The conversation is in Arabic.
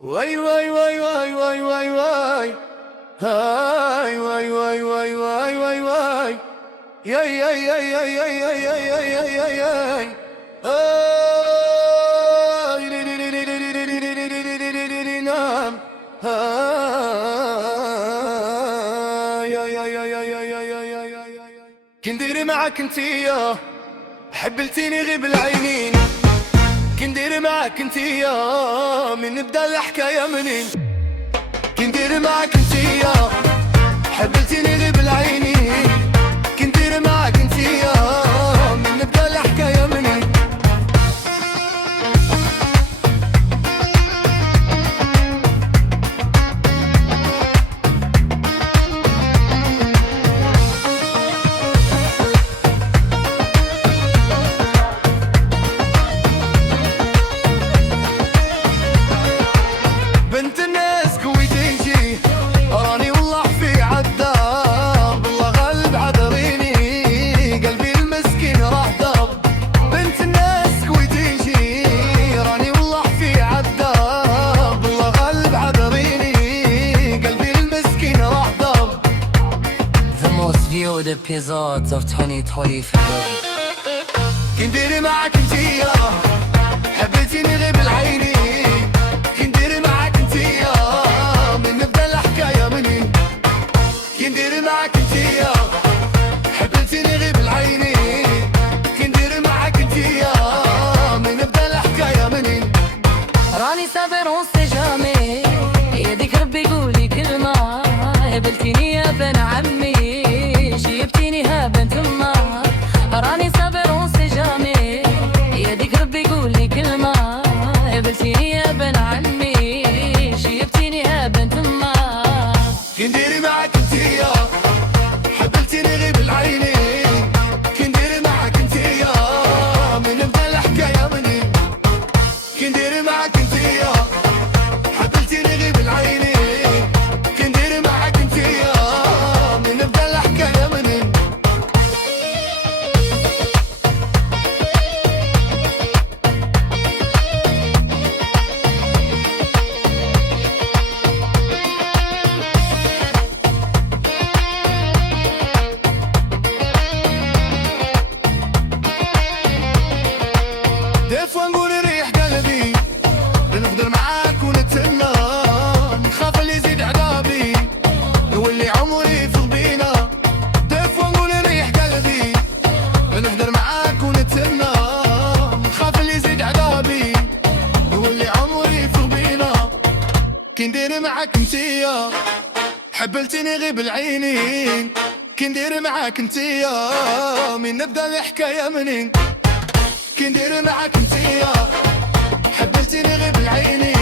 واي واي واي واي واي واي واي هاي واي واي واي واي واي واي ياي ياي ياي ياي ياي ياي ياي ياي ياي ياي ياي هاي لي لي لي لي لي لي لي لي لي لي لي لي لي نعم هاي ياي ياي ياي ياي ياي ياي ياي ياي ياي كندير معاك انتيا حبلتيني غيب العينين كندير معاك انتيا من نبدا الحكايه منين كندير معاك انتيا حبلتيني غيب العينين كندير معاك انتيا من نبدا الحكايه منين بنت الناس قوي تنجي راني والله في عالدار بالله غالب عذريني قلبي المسكين راح دار بنت الناس قوي تنجي راني والله في عالدار بالله غالب عذريني قلبي المسكين راح دار. The most viewed episodes of 2024. كندير معاك انتيا حبيتيني غيب العيني كندير معاك انتيا من نبدا الحكايه منين كندير معاك انتيا حبيتيني غيب العيني كندير معاك انتيا من نبدا الحكايه منين راني صابر on sait jamais يديك ربي قولي كلمة هبلتيني يا بن عمي جيبتيني ها بنت الله راني صابر on sait jamais يديك ربي قولي كلمة هبلتيني يا بن عمي جيبتيني ها بنت الله كندير معاك انتيا حبلتيني غيب العيني كندير معاك انتيا من نبدا الحكايه منين كندير معاك انتيا حبلتيني غيب العيني كندير معاك انتيا من نبدا الحكايه منين دفوا نقول ريح قلبي بنقدر معاك ونتسنى نخاف اللي يزيد عذابي يولي عمري في بينا دفوا نقول ريح قلبي بنقدر معاك ونتسنى نخاف اللي يزيد عذابي يولي عمري في بينا كندير معاك انتيا حبلتيني غيب العينين كندير معاك انتيا من نبدا الحكايه منين كندير معاك انتيا حبلتيني غيب العينين